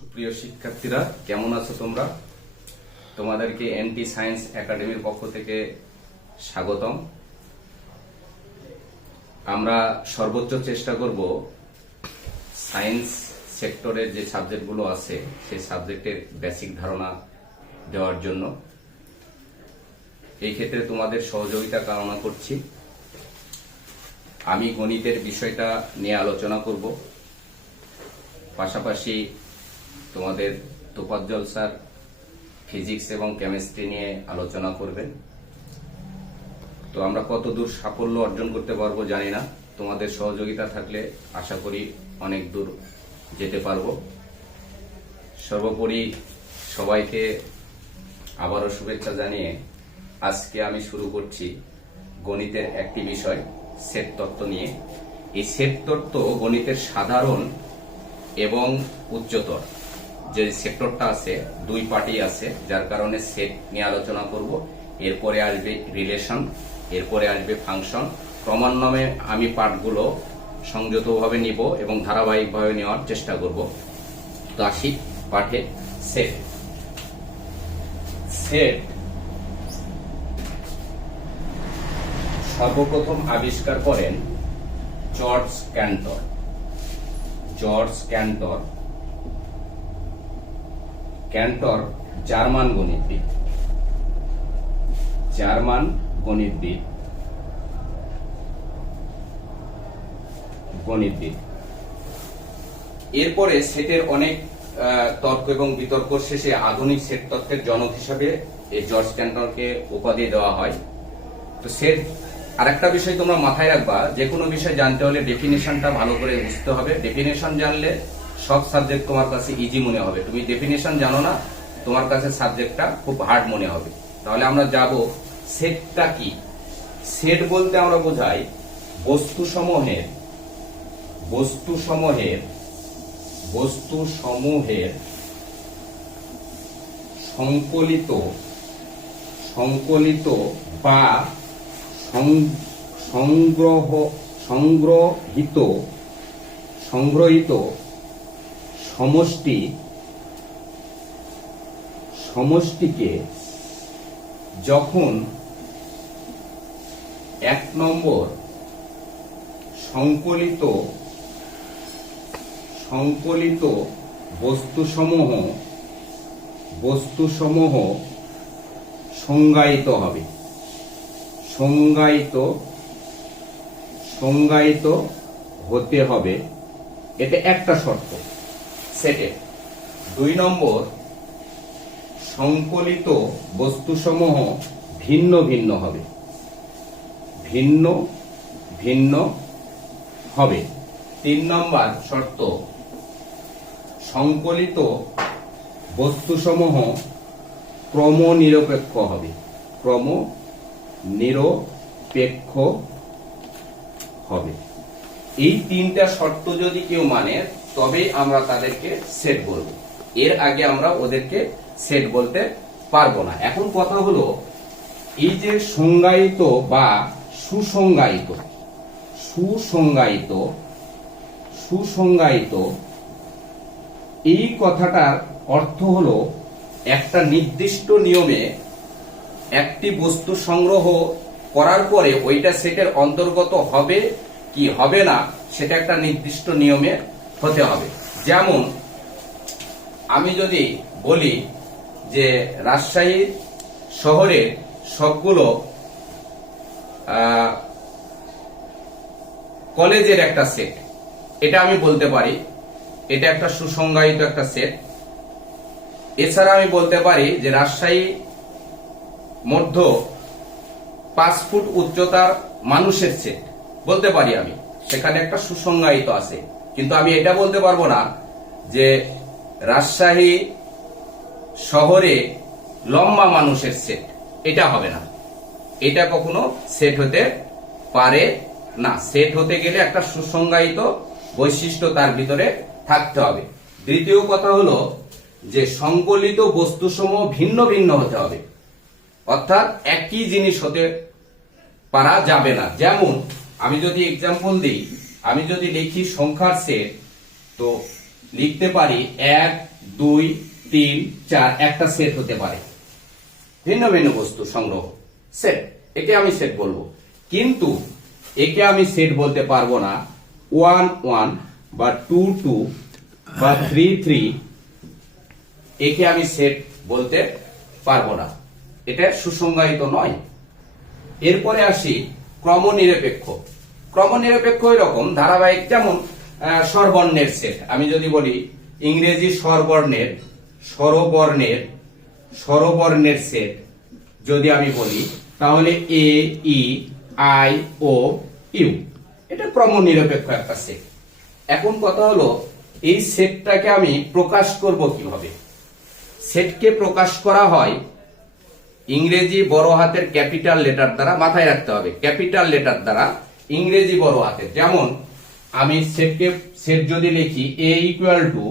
সুপ্রিয় শিক্ষার্থীরা, কেমন আছো তোমরা? তোমাদেরকে এনটি সায়েন্স একাডেমির পক্ষ থেকে স্বাগতম। আমরা সর্বোচ্চ চেষ্টা করব সায়েন্স সেক্টরের যে সাবজেক্টগুলো আছে সেই সাবজেক্টের বেসিক ধারণা দেওয়ার জন্য। এই ক্ষেত্রে তোমাদের সহযোগিতা কামনা করছি। আমি গণিতের বিষয়টা নিয়ে আলোচনা করব, পাশাপাশি তোমাদের তোফাজ্জল স্যার ফিজিক্স এবং কেমিস্ট্রি নিয়ে আলোচনা করবেন। তো আমরা কতদূর সাফল্য অর্জন করতে পারবো জানি না, তোমাদের সহযোগিতা থাকলে আশা করি অনেক দূর যেতে পারবো। সর্বোপরি সবাইকে আবারও শুভেচ্ছা জানিয়ে আজকে আমি শুরু করছি গণিতের একটি বিষয় সেট তত্ত্ব নিয়ে। এই সেট তত্ত্ব গণিতের সাধারণ এবং উচ্চতর যে সেক্টরটা আছে, দুই পার্টি আছে, যার কারণে সেট নিয়ে আলোচনা করব। এরপরে আসবে রিলেশন, এরপরে আসবে ফাংশন। ক্রমান্বয়ে আমি পার্টগুলো সংযতভাবে নিব এবং ধারাবাহিকভাবে নেওয়ার চেষ্টা করব। তো আসি পাঠে। সেট সেট সর্বপ্রথম আবিষ্কার করেন জর্জ ক্যান্টর। ক্যান্টর জার্মান গণিতবিদ। এরপরে সেটের অনেক তর্ক এবং বিতর্ক শেষে আধুনিক সেট তত্ত্বের জনক হিসাবে এই জর্জ ক্যান্টরকে উপাধি দেওয়া হয়। তো সেট আরেকটা বিষয় তোমরা মাথায় রাখবা, যে কোনো বিষয় জানতে হলে ডেফিনেশনটা ভালো করে বুঝতে হবে। ডেফিনেশন জানলে সব সাবজেক্ট তোমার কাছে ইজি মনে হবে। তুমি ডেফিনেশন জানো না, তোমার কাছে সাবজেক্টটা খুব হার্ড মনে হবে। তাহলে আমরা যাব সেটটা কি। সেট বলতে আমরা বোঝাই বস্তুসমূহের সংকলিত বা সংগ্রহিত সমষ্টিকে যখন এক নম্বর সংকলিত বস্তুসমূহ সংজ্ঞায়িত হতে হবে। এটা একটা শর্ত সেটের। 2 নম্বর, সংকলিত বস্তুসমূহ ভিন্ন ভিন্ন হবে। 3 নম্বর শর্ত, সংকলিত বস্তুসমূহ ক্রমনিরপেক্ষ হবে। এই 3টা শর্ত যদি কেউ মানে তবেই আমরা তাদেরকে সেট বলবো। এর আগে আমরা ওদেরকে সেট বলতে পারবো না। এখন কথা হলো, এই যে সংজ্ঞায়িত বা সুসংজ্ঞায়িত এই কথাটার অর্থ হলো একটা নির্দিষ্ট নিয়মে একটি বস্তু সংগ্রহ করার পরে ওইটা সেটের অন্তর্গত হবে কি হবে না সেটা একটা নির্দিষ্ট নিয়মে হতে হবে। যেমন আমি যদি বলি যে রাজশাহী শহরের সবগুলো কলেজের একটা সেট, এটা আমি বলতে পারি, এটা একটা সুসংজ্ঞায়িত একটা সেট। এছাড়া আমি বলতে পারি যে রাজশাহী মধ্য 5 ফুট উচ্চতার মানুষের সেট বলতে পারি আমি, সেখানে একটা সুসংজ্ঞায়িত আছে। কিন্তু আমি এটা বলতে পারবো না যে রাজশাহী শহরে লম্বা মানুষের সেট, এটা হবে না। এটা কখনো সেট হতে পারে না। সেট হতে গেলে একটা সুসংজ্ঞায়িত বৈশিষ্ট্য তার ভিতরে থাকতে হবে। দ্বিতীয় কথা হলো যে সংকলিত বস্তুসমূহ ভিন্ন হতে হবে, অর্থাৎ একই জিনিস হতে পারা যাবে না। যেমন আমি যদি এক্সাম্পল দিই, আমি যদি লিখি সংখ্যার সেট, তো লিখতে পারি 1 2 3 4 একটা সেট হতে পারে। ভিন্ন ভিন্ন বস্তু সংগ্রহ সেট, একে আমি সেট বলবো। কিন্তু একে আমি সেট বলতে পারবো না 1 1 বা 2 2 বা 3 3, একে আমি সেট বলতে পারবো না, এটা সুসংজ্ঞায়িত নয়। এরপরে আসি ক্রমনিরপেক্ষ। ক্রমনিরপেক্ষ এরকম ধারাবাহিক, যেমন স্বরবর্ণের সেট। আমি যদি বলি ইংরেজি স্বরবর্ণের সেট যদি আমি বলি, তাহলে এ ই আই ও ইউ, এটা ক্রমনিরপেক্ষ একটা সেট। এখন কথা হলো এই সেটটাকে আমি প্রকাশ করব কিভাবে? সেটকে প্রকাশ করা হয় ইংরেজি বড় হাতের ক্যাপিটাল লেটার দ্বারা। মাথায় রাখতে হবে, ক্যাপিটাল লেটার দ্বারা ইংরেজি বড় হাতের। যেমন আমি সেট যদি লিখি A equal to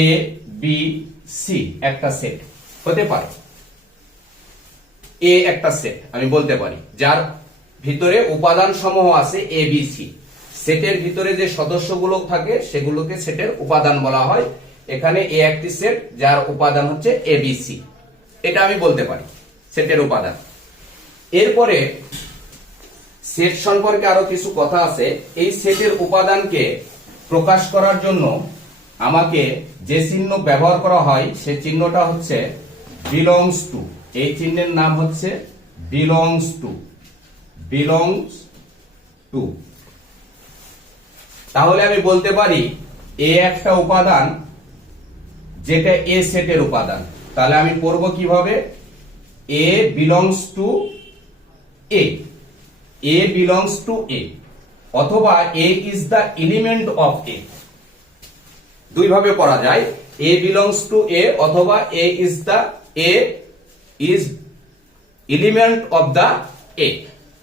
A B C, একটা সেট হতে পারে। এ একটা সেট আমি বলতে পারি, যার ভিতরে উপাদান সমূহ আছে এ বি সি। সেটের ভিতরে যে সদস্যগুলো থাকে সেগুলোকে সেটের উপাদান বলা হয়। এখানে এ একটি সেট যার উপাদান হচ্ছে এ বি সি, এটা আমি বলতে পারি সেটের উপাদান। এরপরে সেট সম্পর্কে আরো কিছু কথা আছে। এই সেটের উপাদানকে প্রকাশ করার জন্য আমাকে যে চিহ্ন ব্যবহার করা হয় সে চিহ্নটা হচ্ছে বিলংস টু। এই চিহ্নের নাম হচ্ছে বিলংস টু। তাহলে আমি বলতে পারি এ একটা উপাদান যেটা এ সেটের উপাদান। তাহলে আমি পড়ব কিভাবে? A belongs to A, A belongs to A, অথবা A is the element of A. দুই ভাবে পড়া যায়, এ বিলংস টু এ অথবা A is element of the A.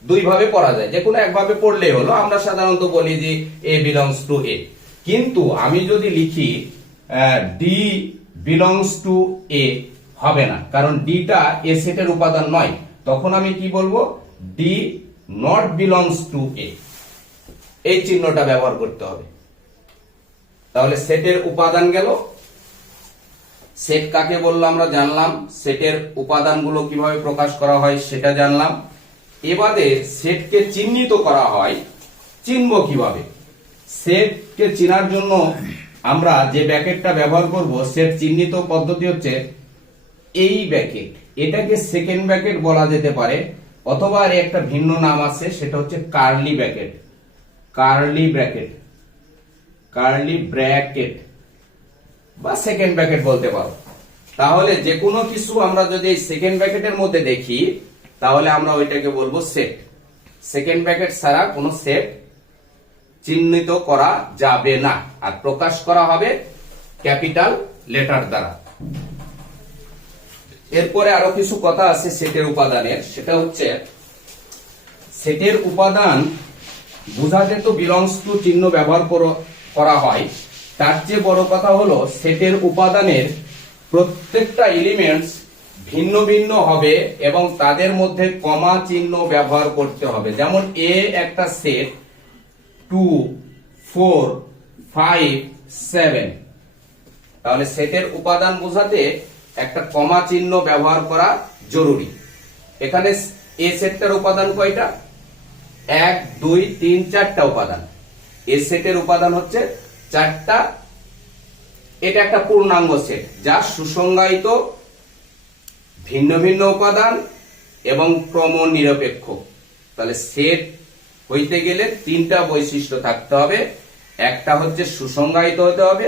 দুই ভাবে পড়া যায়, যে কোনো একভাবে পড়লেই হলো। আমরা সাধারণত বলি যে এ বিলংস টু এ। কিন্তু আমি যদি লিখি ডি বিলংস টু এ, হবে না, কারণ ডিটা এ সেটের উপাদান নয়। তখন আমি কি বলবো? ডি নট বিলংস টু এ, এই চিহ্নটা ব্যবহার করতে হবে। তাহলে সেটের উপাদান গেল। সেট কাকে বললাম আমরা জানলাম, সেটের উপাদানগুলো কিভাবে প্রকাশ করা হয় সেটা জানলাম। এবারে সেটকে চিহ্নিত করা হয়, চিনব কিভাবে? সেটকে চেনার জন্য আমরা যে ব্র্যাকেটটা ব্যবহার করব, সেট চিহ্নিত পদ্ধতি হচ্ছে এই ব্র্যাকেট। এটাকে সেকেন্ড ব্র্যাকেট বলা যেতে পারে, অথবা আর একটা ভিন্ন নাম আছে, সেটা হচ্ছে কার্লি ব্র্যাকেট। কার্লি ব্র্যাকেট বা সেকেন্ড ব্র্যাকেট বলতে পারো। তাহলে যে কোনো কিছু আমরা যদি সেকেন্ড ব্র্যাকেটের মধ্যে দেখি, তাহলে আমরা ওইটাকে বলবো সেট। সেকেন্ড ব্র্যাকেট ছাড়া কোনো সেট চিহ্নিত করা যাবে না, আর প্রকাশ করা হবে ক্যাপিটাল লেটার দ্বারা। এরপরে আরো কিছু কথা আছে সেটের উপাদানের, সেটা হচ্ছে সেটের উপাদান বুঝাতে তো বিলংস টু চিহ্ন ব্যবহার করা হয়। তার চেয়ে বড় কথা হলো সেটের উপাদানের প্রত্যেকটা এলিমেন্টস ভিন্ন ভিন্ন হবে এবং তাদের মধ্যে কমা চিহ্ন ব্যবহার করতে হবে। যেমন এ একটা সেট 2 4 5 7, তাহলে সেটের উপাদান বোঝাতে একটা কমা চিহ্ন ব্যবহার করা জরুরি। এখানে এ সেটটার উপাদান কয়টা? 1 2 3 4টা উপাদান। এ সেটের উপাদান হচ্ছে 4টা। এটা একটা পূর্ণাঙ্গ সেট যা সুসংজ্ঞায়িত, ভিন্ন ভিন্ন উপাদান এবং ক্রম নিরপেক্ষ। তাহলে সেট হইতে গেলে 3টা বৈশিষ্ট্য থাকতে হবে। একটা হচ্ছে সুসংজ্ঞায়িত হতে হবে,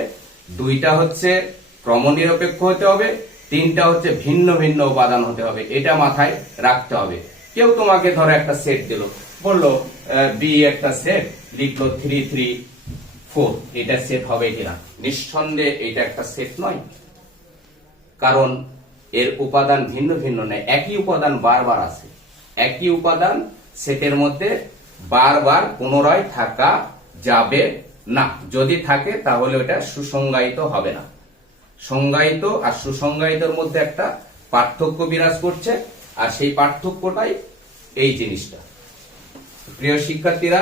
2টা হচ্ছে ক্রম নিরপেক্ষ হতে হবে, 3টা হচ্ছে ভিন্ন ভিন্ন উপাদান হতে হবে। এটা মাথায় রাখতে হবে। কেউ তোমাকে ধরো একটা সেট দিল, বললো বি একটা সেট, লিখলো 3 3 4, এটা সেট হবে কিনা? নিঃসন্দেহে এটা একটা সেট নয়, কারণ এর উপাদান ভিন্ন ভিন্ন নয়। একই উপাদান বারবার আছে, একই উপাদান সেটের মধ্যে বারবার পুনরায় থাকা যাবে না। যদি থাকে তাহলে ওটা সুসংজ্ঞায়িত হবে না। সংজ্ঞায়িত আর সুসংজ্ঞায়িতের মধ্যে একটা পার্থক্য বিরাজ করছে, আর সেই পার্থক্যটাই এই জিনিসটা। প্রিয় শিক্ষার্থীরা,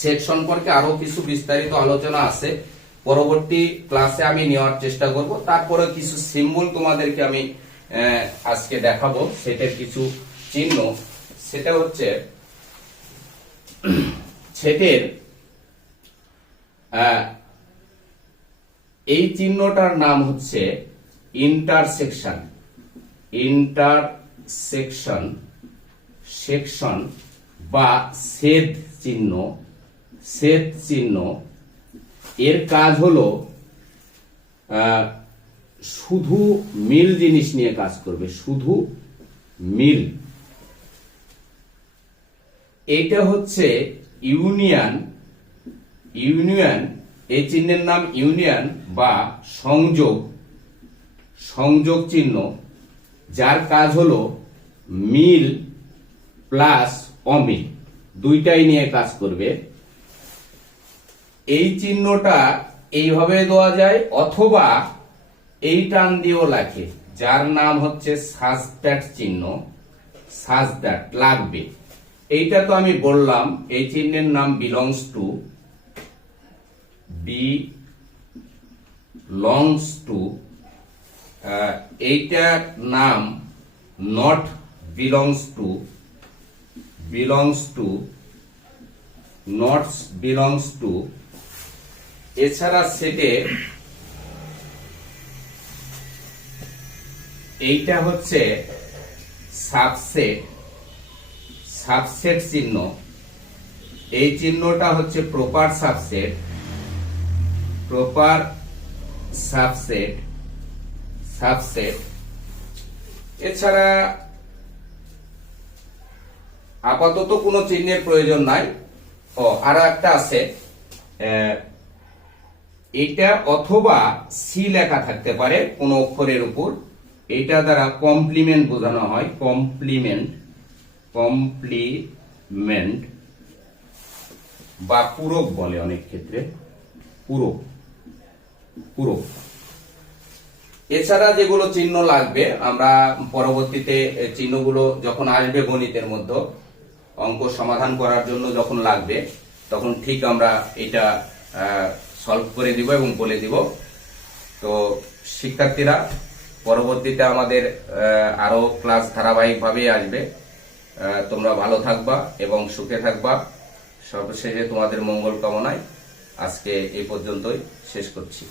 সেট সম্পর্কে আরো কিছু বিস্তারিত আলোচনা আছে, পরবর্তী ক্লাসে আমি নেওয়ার চেষ্টা করব। তারপরে কিছু সিম্বল তোমাদেরকে আমি আজকে দেখাবো, সেটার কিছু চিহ্ন। সেটা হচ্ছে সেটের এই চিহ্নটার নাম হচ্ছে ইন্টারসেকশন। ইন্টারসেকশন সেকশন বা ছেদ চিহ্ন। ছেদ চিহ্ন এর কাজ হলো শুধু মিল জিনিস নিয়ে কাজ করবে, শুধু মিল। এইটা হচ্ছে ইউনিয়ন। ইউনিয়ন, এই চিহ্নের নাম ইউনিয়ন বা সংযোগ। সংযোগ চিহ্ন, যার কাজ হলো মিল প্লাস অমিল, দুইটাই নিয়ে কাজ করবে। এই চিহ্নটা এইভাবে দেওয়া যায়, অথবা এই টান দিয়েও লেখে, যার নাম হচ্ছে সাসপ্যাক্ট চিহ্ন। সাসপ্যাক্ট লাগবে। এইটা তো আমি বললাম, এই চিহ্নের নাম বিলংস টু। Belongs to. এইটার নাম not belongs to. Belongs to, not belongs to. এছাড়া সেটে এইটা হচ্ছে সাবসেট। সাবসেট চিহ্ন, এই চিহ্নটা হচ্ছে proper subset. Proper subset. Subset. এছাড়া আপাতত কোনো চিহ্নের প্রয়োজন নাই। আরো একটা আছে, এটা অথবা সি লেখা থাকতে পারে কোন অক্ষরের উপর। এটা দ্বারা কমপ্লিমেন্ট বোঝানো হয়। কমপ্লিমেন্ট। কমপ্লিমেন্ট বা পূরক বলে অনেক ক্ষেত্রে। পূরক। পূরক। এছাড়া যেগুলো চিহ্ন লাগবে, আমরা পরবর্তীতে চিহ্নগুলো যখন আসবে গণিতের মধ্যে অঙ্ক সমাধান করার জন্য যখন লাগবে, তখন ঠিক আমরা এটা সলভ করে দিব এবং বলে দিব। তো শিক্ষার্থীরা, পরবর্তীতে আমাদের আরো ক্লাস ধারাবাহিকভাবে আসবে। তোমরা ভালো থাকবা এবং সুখে থাকবা। সর্বশেষে তোমাদের মঙ্গল কামনায় আজকে এই পর্যন্তই শেষ করছি।